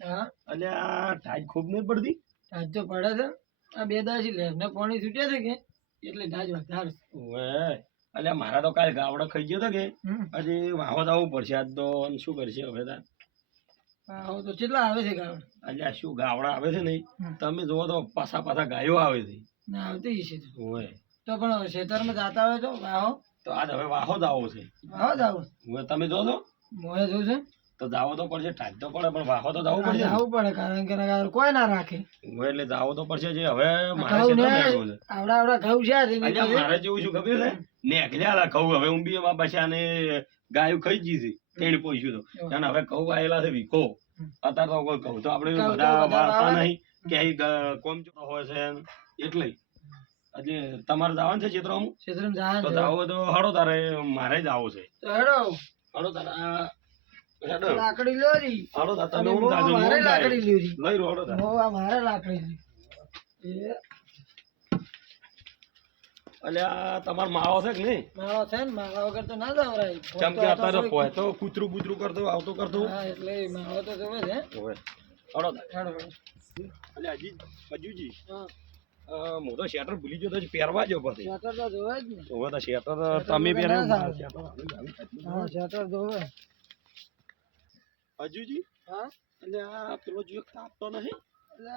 હા અલ્યા ટાઈટ ખૂબ નહીં પડતી. આજ તો પડે છે. આ બે દાસી લે ને પાણી છૂટ્યા છે કે એટલે ઢાજ વધારે છે. ઓવે અલ્યા મારા તો કાલ ગાવડો ખાઈ ગયો તો કે હમ. હજી વાહો આવવું પડશે આજ તો. અને શું કરશે હવે તાર? આવો તો કેટલા આવે છે ગાવડ? અલ્યા શું ગાવડા આવે છે નહીં, હમ. તમે જોવો તો પાછા પાછા ગાયો આવે છે. ના આવતી હશે તો. ઓવે તો પણ ખેતરમાં જાતા હોય તો વાહો તો આજ હવે વાહો જ આવો છે. વાહો જ આવો. ઓવે તમે જો છો મોએ જોઉં છે. તો જાવો તો પડશે. ટાઈટ તો પડે પણ વાહો તો જવું પડશે ને. જવું પડે કારણ કે નકર કોઈ ના રાખે. ઓવે એટલે જાવો તો પડશે. જે હવે મારે ઘઉં છે ને છે. આવડા આવડા ઘઉં છે જ એની અલ્યા પાસે. મારે જેવું શું ખબર છે નેકલ્યા ઘઉં હવે ઊંબી એમાં બચાને ગાયું ખાઈ ગઈ છે. તેણી પોઈશું તો અને હવે ઘઉં આયેલા છે વીખો. અત્યારે તો કોઈ ઘઉં તો આપણે ઘઉં તો બધા બધા વાળતા વાવે નહીં કે અહીં કોમ ચૂકતો હોય છે એટલે એટલે તમારે જવાનું છે ચિત્રમાં ખેતરમાં જાય તો ને. જાવો તો હળો તારે મારે જ આવું છે. તો હેડો હળો તારે હેડો લાકડી લોરી. હળો તાર અને તમે ઊંઘ જાજો, મારે ઊંઘ જાય. લાકડી લીધી. લઈ રો હળો તાર. આ મારે લાકડી લીધી. એ અલ્યા તમાર માવો છે કે નહીં? માળો છે ને માળા વગર તો ના જવરાય. કેમ કે અત્યારે પોય તો કૂતરું બૂતરું કરતો આવતો કરતો હા એટલે માળો તો જોવે છે. હોય હળો તાર. હેડો હેડો. અલ્યા હજુજી હા હું તો શેટર ભૂલી ગયો તો હજી પહેરવા જો પછી શેટર તો જોવે જ ને. હવે તો શેટર તમે પહેર્યો ના હા શેટર જોવે. હજુજી હા એટલે આ પેલો જો તાપતો નહીં. એટલે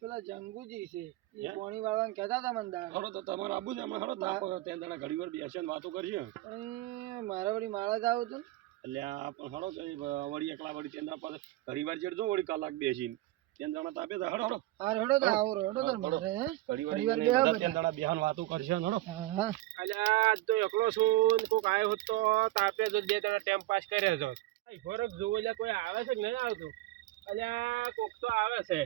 પેલા જંગુજી છે એ હે? પાણી વાળવાનું કહેતા હતા મને દાળ. હળો તો તમારે આબુ છે હમણાં હળો તાપ ત્યાં દાડા ઘડી વાર બેસીને વાતો કરશે. પણ મારે વળી માળા જ આવું હતું ને. એટલે આ પણ હળો કઈ વળી એકલા વળી ચંદ્રા પાસે ઘડી વાર ચડજો વળી કલાક બેસીને ત્યાં દાડા તાપે તો હળો હળો હાર હેડો તો આવો હેડો તો હળો. મારે હે. ઘડી ઘડી વાર વાર બેહો બધા બધા. ત્યાં દાડા બેહાન વાતો કરશે ને હળો. હા હા અલ્યા આજ તો એકલો છું ને કોક આવ્યો હોત તો તાપે જો બે ત્રણ ટાઈમ પાસ કરે જો ફરક જોવો એટલે કોઈ આવે છે કે નહીં આવતું. અલ્યા કોક તો આવે છે.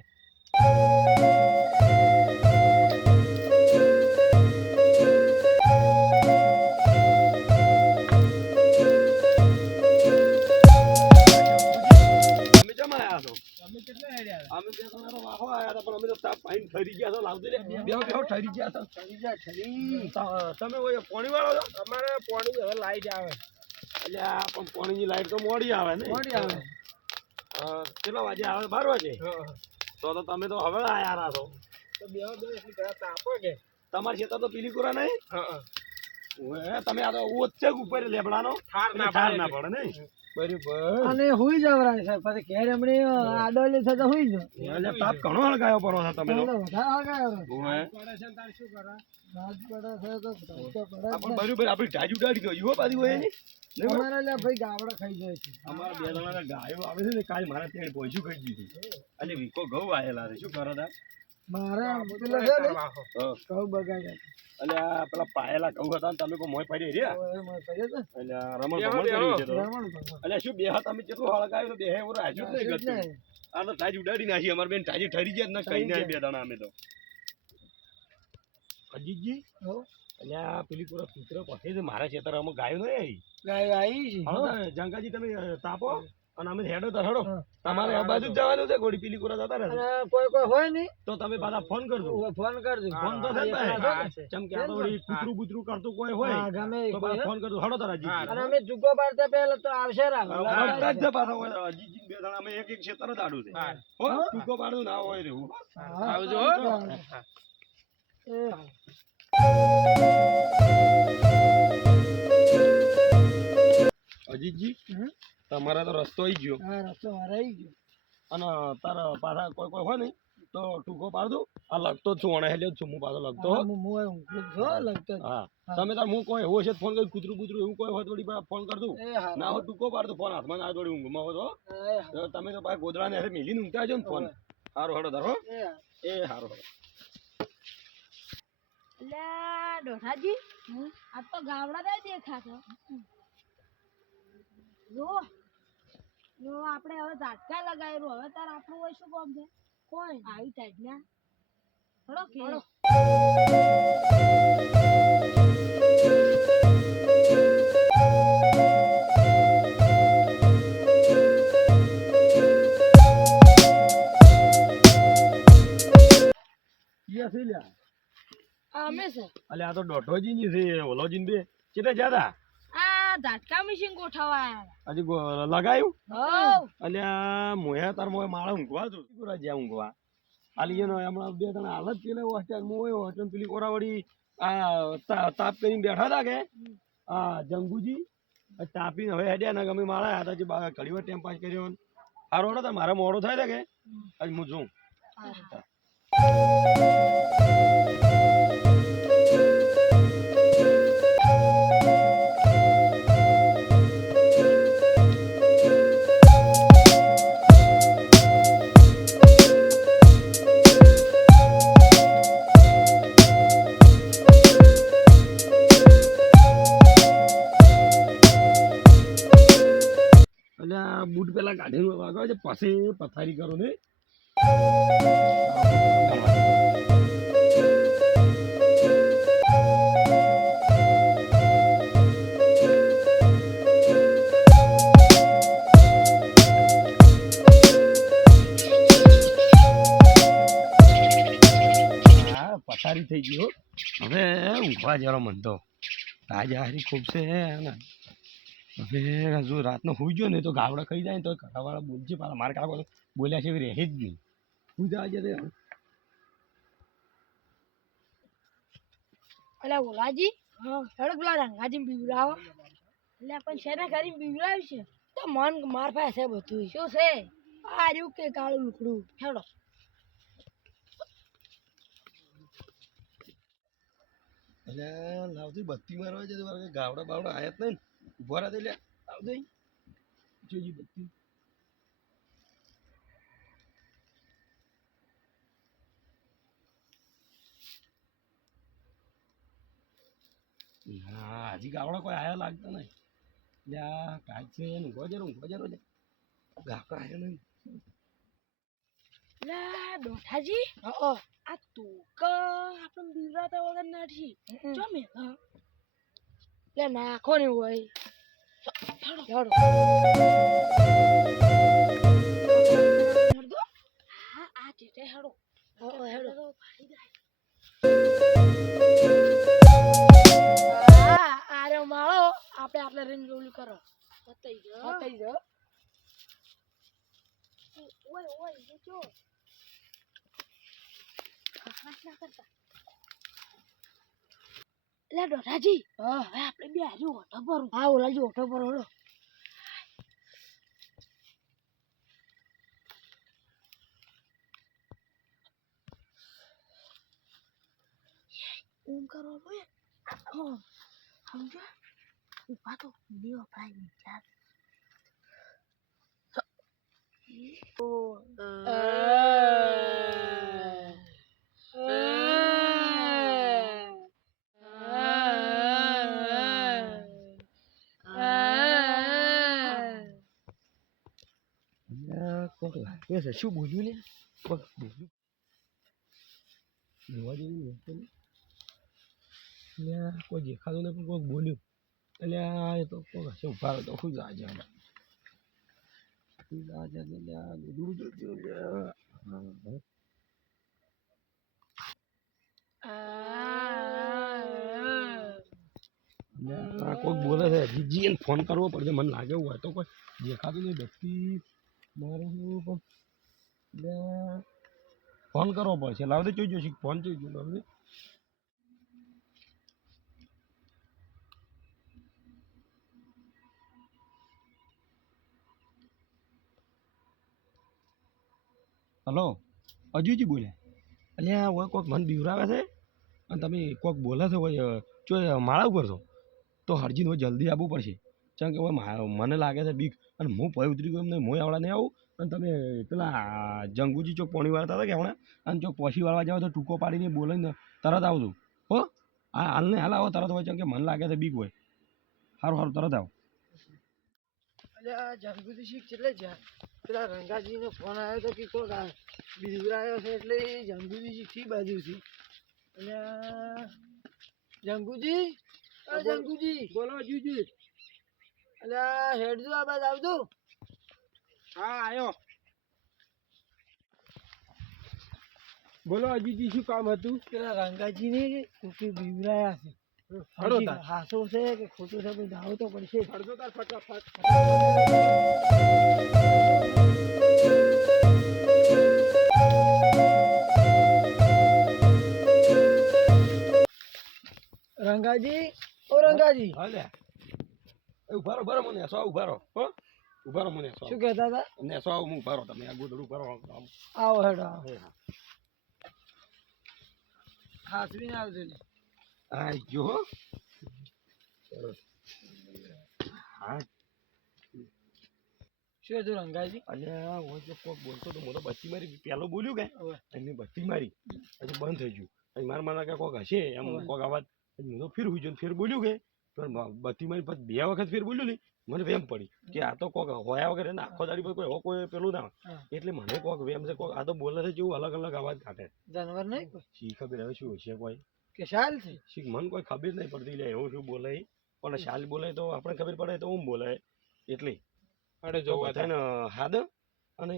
તમે કેમ આયા છો? તમે કેટલા હેડ્યા અમે બે તમારો વાહો આયા હતા પણ અમે તો તાપ પાઈને ઠરી ગયા છો. લાવજો લે બેહો બેહો ઠરી ગયા છો. ઠરી જા ઠરી. તમે ઓય પાણી વાળો છો? અમારે પાણી હવે લાઈટ આવે. એટલે આ પણ પાણીની લાઈટ તો મોડી આવે ને. મોડી આવે. કેટલા વાગે આવે? 12 વાગે. તો તમે તો હવે આયા છો. તો બે એટલી ઘણા તાપો કે તમારે ખેતર તો પીલીકુરા નહીં? હા ઓય તમે આ તો ઓછે ઉપર લેબડાનો ઠાર ના ઠાર પડે ના પડે નહીં. બરોબર. અને હુઈ જવરાય છે પછી ઘેર હમણે આડોલે છે તો હુઈ જાવ. એટલે તાપ ઘણો હળગાયો પડો છો તમે તો. એટલે વધારે હગાયો રે. ઓય પડે છે ને તાર શું કરે? રાત પડે છે તો તડકો પડે આ જ પણ ને. બરોબર આપણી ટાઈજ ઉડાડી ગયો યુવા બાજુ હોય નહીં. અમારે લે ભાઈ ગાવડા ખાઈ જાય છે. અમારા બે જણાના ગાયો આવે છે ને કાલ મારા ત્યાં પહોંચ્યું ખાઈ દીધી. અને વીકો ઘઉં આયેલા છે. શું કરો તા? મારે પેલા છે ને વાહો. ઘઉં બગાડ્યા છે. એટલે આ પેલા પાયેલા ઘઉં હતા ને તમે કોઈ મોય પડી રહ્યા. હવે એમાં કર્યો તો. એટલે આ રમણ બેહો, ભમણ કર્યું છે તો. રમણ ભમણ. એટલે શું બે તમે કેટલું હળગાયું તો દેહે એવું રાખ્યું જ નહીં રાખ્યું જ ગતું. નહીં. આ તો ટાઈજ ઉડાડી નાખી. અમારે બેન ટાઈજ ઠરી ગયા જ ને કઈ નહીં બે દાણા અમે તો. અજીતજી હો. એટલે આ પેલી પૂરા કૂતરો પછી મારા ખેતરમાં ગાયો નહીં આવી. ગાય આવી છે. હળો તારે, જંકાજી તમે તાપો અને અમે હેડો તો હેડો. હા. તમારે આ બાજુ જ જવાનું છે ગોળી પીલી કુરા જતા રહે. અને કોઈ કોઈ હોય નહીં તો તમે પાછા ફોન કરજો. ફોન કરજો. ફોન તો હા, થાય એકલા ને. છે ને? ચમ કે આ તો વળી કૂતરું બૂતરું કરતું કોઈ હોય હા, ગમે એ તો કોઈ, પાછા હે? ફોન કરજો. હળો તારા જી. અને અમે ચૂકો પાડતા પહેલા તો આવશે રાવ. બધા જ પાછા હોય. અજીતજી બે જણા અમે એક એક ક્ષેત્ર જ આડું છે. હા. હો ટૂંકો પાડું ના હોય રહેવું. હા. આવજો. એ અજીતજી હમ? તમારા તો રસ્તો આવી ગયો હા રસ્તો મારે આવી ગયો. અને તારા પાછા કોઈ કોઈ હોય ને તો ટૂંકો પાડજો. આ લગતો જ છું વણે હેલ્યો જ છું હું પાછો લગતો. હા, હું ઊંઘું છું, હો, લગતો જ. હા તમે તાર હું કોઈ એવું હશે તો ફોન કરી કૂતરું કૂતરું એવું કોઈ હોય તો વળી પાછા ફોન કરજો. એ હા. ના હોય ટૂંકો પાડતો ફોન હાથમાં ના જોડી ઊંઘમાં હોય તો. એ હા. તો તમે તો ભાઈ ગોદડાને હારે મેલીને ઊંઘતા છો ને ફોન. હારું હળો તારો. એ હા. એ હારું હળો. અલ્યા ડોઠાજી આ તો ગાવડા જ દેખાતો જો જો આપણે હવે ઝાટકા લગાવ્યું હવે તાર આપણું હોય શું કામ છે કોઈ આવી ટાઈપ ના હળો કે યા છે લ્યા. અમે છે અલે આ તો ડોઠોજી ની છે ઓલોજી ને બે ચેટે જાતા. આ ઝાટકા મશીન ગોઠવવા આયા હજી લગાયું હતા. હઉ. અલ્યા મોયા તાર મોય માળે ઊંઘવા છું પૂરા જ્યાં ઊંઘવા આલી ગયો હમણાં 2 ત્રણ હાલત પેલે હોસ્ટેલ મોય હોસ્ટેલ પેલી કોરાવડી આ તાપ કરીને બેઠા હતા કે આ જંગુજી તાપીને હવે હેડ્યા ને ગમે માળા હતા જે ઘડી વાર ટાઈમ પાસ કર્યો સારો હતો મારે મોડો થાય છે કે આજ હું જોઉં અને આ બૂટ પેલા કાઢીને વાગવા છે પછી પથારી કરો ને પથારી થઈ ગયો હવે ઊંઘવા જવાનો મન તો આજે હારી ખૂબ છે ને હવે જો રાતનો હુઈ ગયો ને તો ગાવડા ખાઈ જાય ને તો ઘરવાળા બોલશે પાછા મારે કાકો બોલ્યા છે એવી રહે જ નહીં હું જવા જતે અલ્યા ઓલાજી હેડો પેલા રંગાજી બીવડાવો એટલે પણ શેના કરી બીવડાવ્યું છે તો મન માર પાસે છે બધું શું છે આ રહ્યું કે કાળું લુકડું હેડો એટલે લાવતી બત્તી મારવા છે તો ગાવડા બાવડા આયા જ નહીં ઉભા રહ્યા એટલે આવતી જોજી બત્તી હા હજી ગાવડા કોઈ આયા લાગતા નહીં એટલે આ કાચ છે ઊંઘવા જરો ગાવડા આયા નહીં લે ડોઠાજી આ તું કે આપણે બીવડાતા વગર નથી જમે લે નાખો ને હોય હેડો હા આ ચેટે હેડો હેડો આરે માળો આપણે રેન્જ રોલ કરો બતાઈ દો ઓય ઓય જો ના કરતા લે ડોઠાજી હવે આપણે બે હાજુ ઓટો પર હા ઓલાજી ઓટો પર હળો ઊંઘ કરો સમજો ઉભા તો દેવો ભાઈ વિચાર શું બોલ્યું ને બોલ્યું જોવા જેવું કોઈ દેખાતું ને પણ કોઈક બોલ્યું એટલે એ તો કોઈ હશે ઉભા તો શું આજે કોઈક બોલે છે જીજીને ફોન કરવો પડશે મને લાગે એવું હોય તો કોઈ દેખાતું નહીં વ્યક્તિ મારે પણ ફોન કરવો પડશે લાવદે જોઈ જોશે ફોન જોઈ જો લાવદે હલો અજુજી બોલ્યા અલ્યા હોય કોઈક મન બીવરાવે છે અને તમે કોઈક બોલે છે હોય જો માળા ઉપર છો તો હરજીને હોય જલ્દી આવવું પડશે કેમ કે હોય મને લાગે છે બીક અને હું ભય ઉતરી ગયો એમને મોય આવડા નહીં આવું અને તમે પેલા જંગુજી ચોક પોણી વાળતા હતા કે હમણાં અને ચોક પોછી વાળવા જાવ તો ટૂંકો પાડીને બોલે ને તરત આવજો હો હા હાલને હાલ આવો તરત હોય કેમ કે મને લાગે છે બીક હોય સારું સારું તરત આવો જંગુજી શીખ એટલે જ પેલા રંગાજીનો ફોન આવ્યો તો કે કોક બીવરાયો છે એટલે જંગુજી શીખી બાજુ છે એટલે જંગુજી જંગુજી બોલો જીજી એટલે હેડજો આ બાદ આવજો હા આયો બોલો અજીજી શું કામ હતું પેલા રંગાજીને કોકે બીવરાયા છે હળો હજી તાર. હાચું છે કે ખોટું છે ભાઈ જાવું તો પડશે જ. હળજો તાર ફટાફટ. રંગાજી ઓ રંગાજી હાલે એ ઉભા રહો મને નેસો ઉભા રહો હો ઉભા રહો મને નેસો શું કહેતા હતા નેસો આવું હું ઉભા રહો તમે આ ગોદડું ઉભા રહો આમ. આવો હેડો આવો. એ હા. હાસવીને આવજો લે. આ જો હો. સરસ. હા શું હતું રંગાજી અલ્યા હું જો કોક બોલતો તો મોટો બત્તી મારી પેલો બોલ્યું કે હવે. એમને બત્તી મારી પછી બંધ થઈ ગયું પછી મારા માના કે કોક હશે એમ હવે. કોક અવાજ પછી હું તો ફેર હુઈ ગયો ફેર બોલ્યું કે પણ બત્તી મારી પછી 2 વખત ફેર બોલ્યું ને મને વેમ પડી કે આ તો કોક હોયા વગર એને આખો દાડી પર કોઈ એવો કોઈ પેલું ના હા. એટલે મને કોક વેમ છે કોક આ તો બોલે છે જેવું અલગ અલગ અવાજ કાઢે જાનવર નહીં કોઈ શી ખબર હવે શું હશે કોઈ કે શાલ છે શીખ મને કોઈ ખબર નહીં પડતી લે એવું શું બોલે પણ શાલ બોલે તો આપણે ખબર પડે તો હું બોલે એટલે હળો જો જોવા તાર. બધાને હાદ અને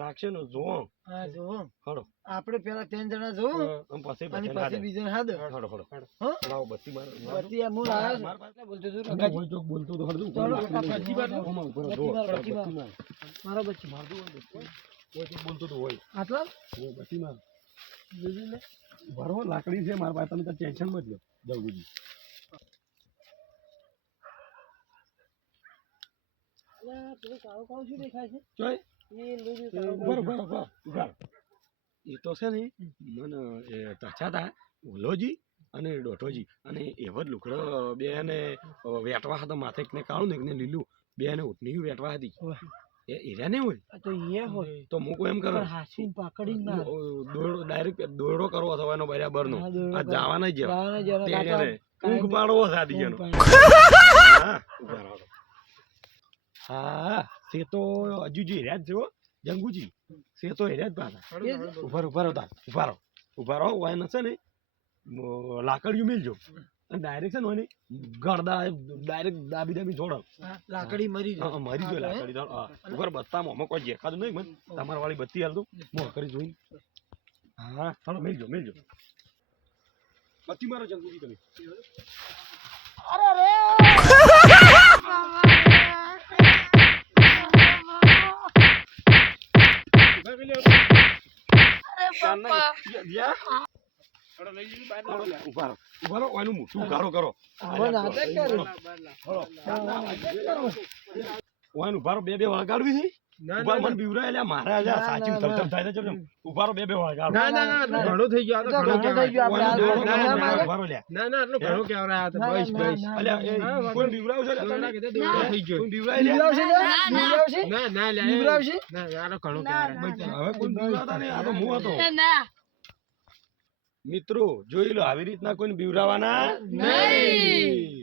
રાખશે ને જોવો હા જો હળો આપણે પેલા 3 જણા જો આમ પછી અને બધાને હાદ પછી બીજાને હાદ હળો હળો હો લાવો બત્તી માર બત્તી આ મૂળ આવ્યો માર છે પાસે બોલતો તું રંગાજી રંગાજી કોઈ ચોક બોલતો તો હળદું ચાલો, બત્તી માર ઓમાં ઉપર જો બત્તી માર, બત્તી બત્તી માર. માર મારો બચ્ચી માર દો બત્તી કોઈ ચોક બોલતો તો હોય આટલા હોય બત્તી માર બીજું લે ભરો લાકડી છે મારા પાસે તમે તો ટેન્શન મત લો જલ્દી અલ્યા પેલું કાળું કાળું શું દેખાય છે ચોય એ લીલું કાળું ઉભા ઉભા ઉભા ઉભા એ તો છે ને મને એ તચા હતા ઓલોજી અને ડોઠોજી અને એવા જ લુકડો બે ને વેટવા હતા માથે એકને કાળું ને એકને લીલું બે ને ઉઠની વેટવા હતી ઓય. એ એરિયા નહીં હોય આ તો એ હોય તો હું કોઈ એમ કરો પણ હાસવીને પકડીને ના દોડો ડાયરેક્ટ દોડો કરવો થવાનો બરાબર નો હા, દોરડો આ કરો. જવાના જ જવાના જરા તે કાકા એને ઊંઘ પાડવો સાદી એનો ઊંઘ હા ઉભા રહો હા તે તો અજુજી હેર્યા જ છે હો જંગુજી તે તો હેર્યા જ પાછા હળો, હળો. ઉભા રહો ઉભા રહો તાર ઉભા રહો વાય નશે ને લાકડીયું મેલજો અને ડાયરેક્ટ છે ને ગરદા ડાયરેક્ટ દાબી દાબી છોડો લાકડી મરી જાય હા મરી ગયો લાકડી તો ઉપર બત્તામાં અમે કોઈ દેખાતું નહીં મને તમારા વાળી બત્તી હાલતું હું કરી જોઈ હા ચાલો મેલજો બત્તી મારો જંગુજી તમે અરે રે ઉભા કરી લ્યો. પપ્પા હળો, લઈ જજો બહાર લાવો. ઉભા રહો એનું મોટું ગાળો કરો આવો નાટક કર્યું ઓન ઉભા રહો બે વળગાડવી છે ના, ઉભા ના, મને બીવરાય લ્યા મારે આજે ના, સાચી ના, થલથલ ના. થાય છે ઉભા રહો બે વળગાડો ના, ના, ના, આટલું ઘણું થઈ ગયું. આ તો તો ઘણું ઘણું થઈ ગયું કહેવાય. આપણે ઓન હાલ જોડો, ના, ના, ઉભા રહો લ્યા ના, ના, આટલું ઘણું કહેવાય. આ તો ના, બસ, ના, બસ. ના, અલ્યા એ હા, કોઈ બીવરાવ છે દોરડા તમે? કીધા દોરડા થઈ ગયો. કોઈ બીવરાય લ્યા? બીવડાવશે લે? બીવડાવશે? ના, ના, લ્યા, બીવડાવશે? ના, ના, આટલું ઘણું ના, કહેવાય. ના, હવે કોઈ બીવરાવતા નહીં આ તો હું હતો ના મિત્રો જોઈ લો આવી રીતના કોઈને બીવરાવાના નહીં.